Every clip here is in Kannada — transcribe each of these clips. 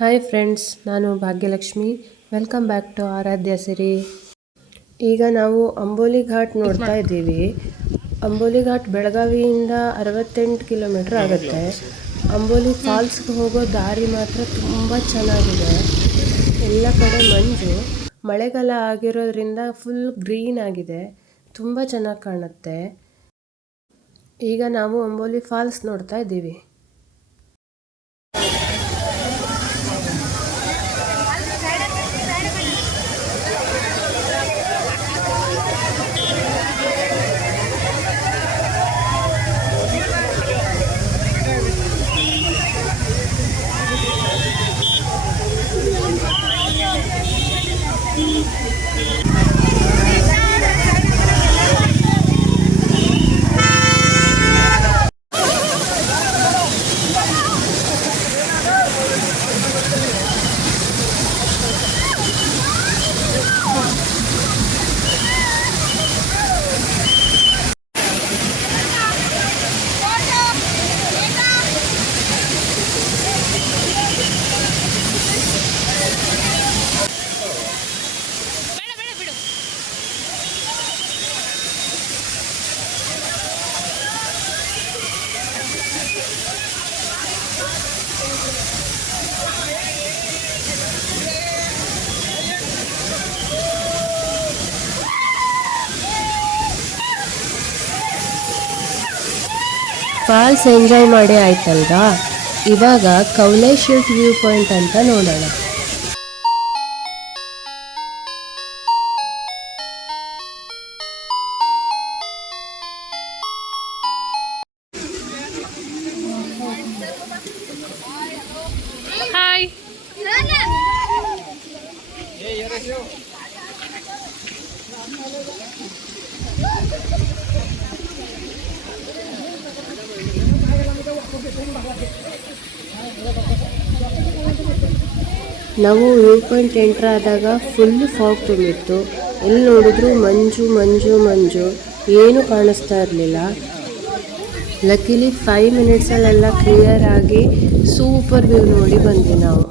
ಹಾಯ್ ಫ್ರೆಂಡ್ಸ್, ನಾನು ಭಾಗ್ಯಲಕ್ಷ್ಮಿ. ವೆಲ್ಕಮ್ ಬ್ಯಾಕ್ ಟು ಆರಾಧ್ಯ ಸಿರಿ. ಈಗ ನಾವು ಅಂಬೋಲಿ ಘಾಟ್ ನೋಡ್ತಾ ಇದ್ದೀವಿ. ಅಂಬೋಲಿ ಘಾಟ್ ಬೆಳಗಾವಿಯಿಂದ 68 ಕಿಲೋಮೀಟ್ರ್ ಆಗುತ್ತೆ. ಅಂಬೋಲಿ ಫಾಲ್ಸ್ಗೆ ಹೋಗೋ ದಾರಿ ಮಾತ್ರ ತುಂಬ ಚೆನ್ನಾಗಿದೆ. ಎಲ್ಲ ಕಡೆ ಮಂಜು, ಮಳೆಗಾಲ ಆಗಿರೋದ್ರಿಂದ ಫುಲ್ ಗ್ರೀನ್ ಆಗಿದೆ, ತುಂಬ ಚೆನ್ನಾಗಿ ಕಾಣುತ್ತೆ. ಈಗ ನಾವು ಅಂಬೋಲಿ ಫಾಲ್ಸ್ ನೋಡ್ತಾ ಇದ್ದೀವಿ. ಫಾಲ್ಸ್ ಎಂಜಾಯ್ ಮಾಡಿ ಆಯ್ತಲ್ವಾ, ಇವಾಗ ಕೌಲೇಶಿಲ್ಟ್ ವ್ಯೂ ಪಾಯಿಂಟ್ ಅಂತ ನೋಡೋಣ. ಹಾಯ್, ನಾವು ವ್ಯೂ ಪಾಯಿಂಟ್ ಎಂಟ್ರ್ ಆದಾಗ ಫುಲ್ ಫಾಗ್ ತುಂಬಿತ್ತು. ಎಲ್ಲಿ ನೋಡಿದ್ರು ಮಂಜು ಮಂಜು ಮಂಜು, ಏನೂ ಕಾಣಿಸ್ತಾ ಇರಲಿಲ್ಲ. ಲಕ್ಕಿಲಿ 5 ಮಿನಿಟ್ಸಲ್ಲೆಲ್ಲ ಕ್ಲಿಯರ್ ಆಗಿ ಸೂಪರ್ ವ್ಯೂ ನೋಡಿ ಬಂದ್ವಿ ನಾವು.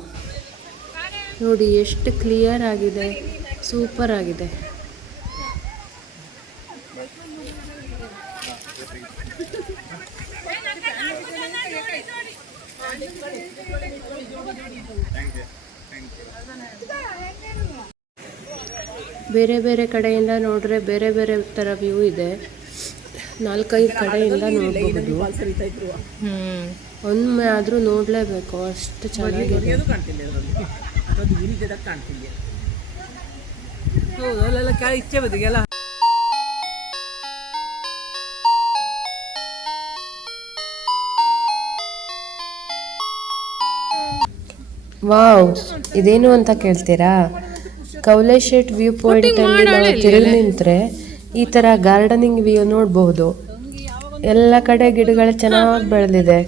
ನೋಡಿ ಎಷ್ಟು ಕ್ಲಿಯರ್ ಆಗಿದೆ, ಸೂಪರ್ ಆಗಿದೆ. ಬೇರೆ ಬೇರೆ ಕಡೆಯಿಂದ ನೋಡ್ರೆ ಬೇರೆ ಬೇರೆ ಥರ ವ್ಯೂ ಇದೆ. 4-5 ಕಡೆಯಿಂದ ನೋಡಬಹುದು. ಒಮ್ಮೆ ಆದರೂ ನೋಡಲೇಬೇಕು, ಅಷ್ಟು ಚೆನ್ನಾಗಿದೆ. ವಾವ್, ಇದೇನು ಅಂತ ಕೇಳ್ತೀರಾ? ಕೌಲೇಶಿಲ್ಟ್ ವ್ಯೂ ಪಾಯಿಂಟ್ ಅಲ್ಲಿ ನಾವು ತಿರುಗಿ ನಿಂತ್ರೆ ಈ ತರ ಗಾರ್ಡನಿಂಗ್ ವ್ಯೂ ನೋಡಬಹುದು. ಎಲ್ಲ ಕಡೆ ಗಿಡಗಳು ಚೆನ್ನಾಗಿ ಬೆಳೆದಿದೆ.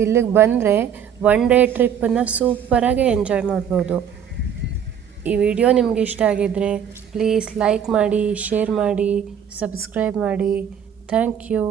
ಇಲ್ಲಿಗೆ ಬಂದರೆ 1 ಡೇ ಟ್ರಿಪ್ಪನ್ನು ಸೂಪರಾಗಿ ಎಂಜಾಯ್ ಮಾಡ್ಬೋದು. ಈ ವಿಡಿಯೋ ನಿಮ್ಗೆ ಇಷ್ಟ ಆಗಿದ್ದರೆ ಪ್ಲೀಸ್ ಲೈಕ್ ಮಾಡಿ, ಶೇರ್ ಮಾಡಿ, ಸಬ್ಸ್ಕ್ರೈಬ್ ಮಾಡಿ. Thank you.